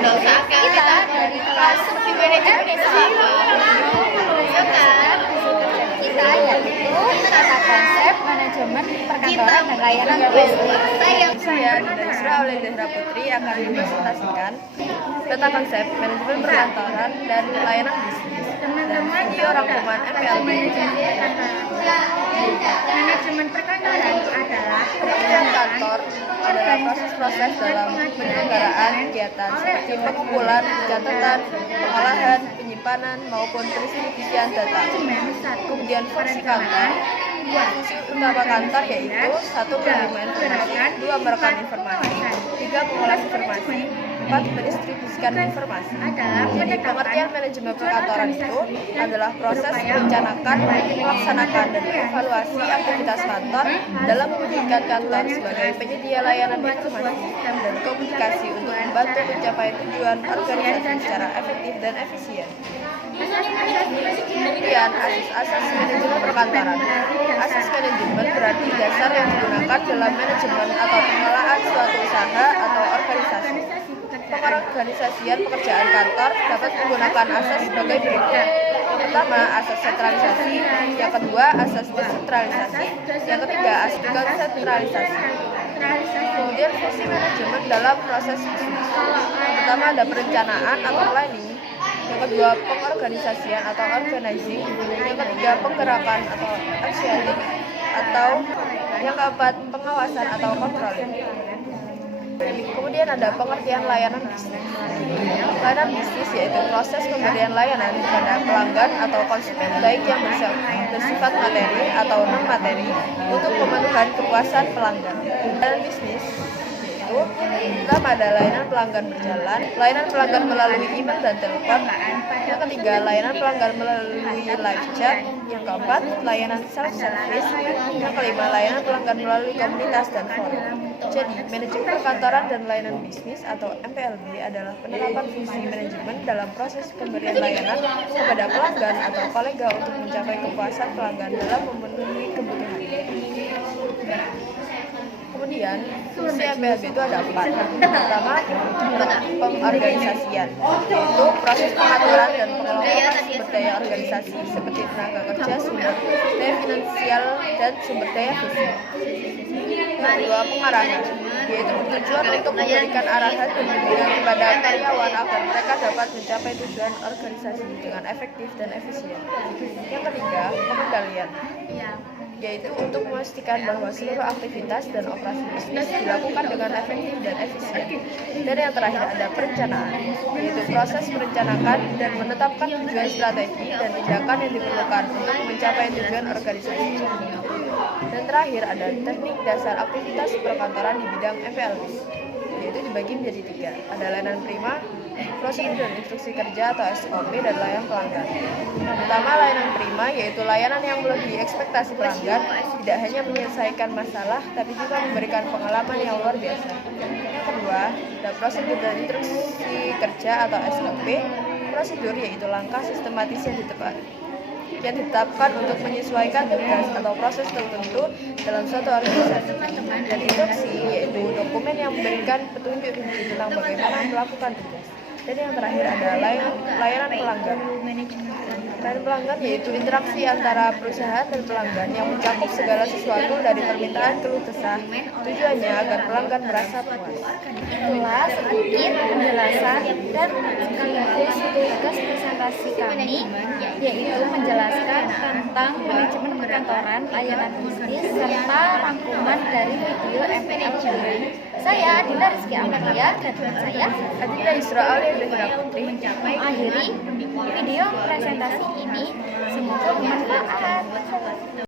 Nggak usah kita dari kelas manajemen ya Kita yaitu tata konsep manajemen perkantoran dan layanan bisnis. Saya Dinda Isra oleh Dehra Putri akan mempresentasikan tata konsep manajemen perkantoran dan layanan bisnis dan video rangkuman MPLB. Manajemen perkantoran adalah Pekerjaan kantor adalah proses-proses dalam penyelenggaraan kegiatan seperti pengumpulan, pencatatan, pengolahan, penyimpanan, maupun pendistribusian data. Kemudian fungsi kantor. Fungsi utama kantor yaitu 1. Menerima informasi, 2. Merekam informasi, 3. Mengolah informasi, 4. Mendistribusikan informasi. Jadi pengertian manajemen perkantoran itu adalah proses merencanakan, melaksanakan, dan evaluasi aktivitas kantor dalam mewujudkan kantor sebagai penyedia layanan informasi dan komunikasi untuk membantu mencapai tujuan organisasi secara efektif dan efisien. Kemudian asas manajemen perkantoran. Asas manajemen berarti dasar yang digunakan dalam manajemen atau pengelolaan suatu usaha atau organisasi. Pengorganisasian pekerjaan kantor dapat menggunakan asas sebagai berikut. Yang pertama, asas sentralisasi. Yang kedua, asas desentralisasi. Yang ketiga, asas konsentralisasi. Kemudian fungsi manajemen dalam proses bisnis. Yang pertama ada perencanaan atau planning. Yang kedua, pengorganisasian atau organizing. Yang ketiga, penggerakan atau actioning. Atau yang keempat, pengawasan atau controlling. Kemudian ada pengertian layanan bisnis. Layanan bisnis yaitu proses pemberian layanan kepada pelanggan atau konsumen baik yang bersifat materi atau non materi untuk pemenuhan kepuasan pelanggan. Layanan bisnis yaitu pertama ada layanan pelanggan berjalan, layanan pelanggan melalui email dan telepon. Yang ketiga, layanan pelanggan melalui live chat. Yang keempat, layanan self-service. Yang kelima, layanan pelanggan melalui komunitas dan forum. Jadi, manajemen perkantoran dan layanan bisnis atau MPLB adalah penerapan fungsi manajemen dalam proses pemberian layanan kepada pelanggan atau kolega untuk mencapai kepuasan pelanggan dalam memenuhi kebutuhan. Kemudian, fungsi MPLB itu ada 4. Pertama, pengorganisasian, yaitu proses pengaturan dan pengelolaan sumber daya organisasi seperti tenaga kerja, sumber daya finansial, dan sumber daya fisik. Yang kedua, pengarahan, yaitu bertujuan untuk memberikan arahan dan bimbingan kepada karyawan agar mereka dapat mencapai tujuan organisasi dengan efektif dan efisien. Yang ketiga, pengendalian, yaitu untuk memastikan bahwa seluruh aktivitas dan operasi bisnis dilakukan dengan efektif dan efisien. Dan yang terakhir ada perencanaan, yaitu proses merencanakan dan menetapkan tujuan strategi dan tindakan yang diperlukan untuk mencapai tujuan organisasi. Dan terakhir ada teknik dasar aktivitas perkantoran di bidang MPLB, yaitu dibagi menjadi 3. Ada layanan prima, prosedur dan instruksi kerja atau SOP, dan layanan pelanggan. Pertama, layanan prima yaitu layanan yang melebihi ekspektasi pelanggan, tidak hanya menyelesaikan masalah tapi juga memberikan pengalaman yang luar biasa. Yang kedua, ada prosedur dan instruksi kerja atau SOP. Prosedur yaitu langkah sistematis yang ditetapkan untuk menyesuaikan tugas atau proses tertentu dalam suatu organisasi. Dan instruksi yaitu dokumen yang memberikan petunjuk rinci tentang bagaimana melakukan tugas. Dan yang terakhir ada layanan pelanggan. Layanan pelanggan yaitu interaksi antara perusahaan dan pelanggan yang mencakup segala sesuatu dari permintaan keluh kesah. Tujuannya agar pelanggan merasa puas. Itulah sedikit penjelasan dan sekaligus tugas presentasi kami, yaitu menjelaskan tentang manajemen perkantoran, layanan bisnis, serta rangkuman dari video MPLB. Saya Dinda Rizky Amalia dan teman saya Dinda Isra oleh Dehra Putri mengakhiri video presentasi ini. Semoga bermanfaat.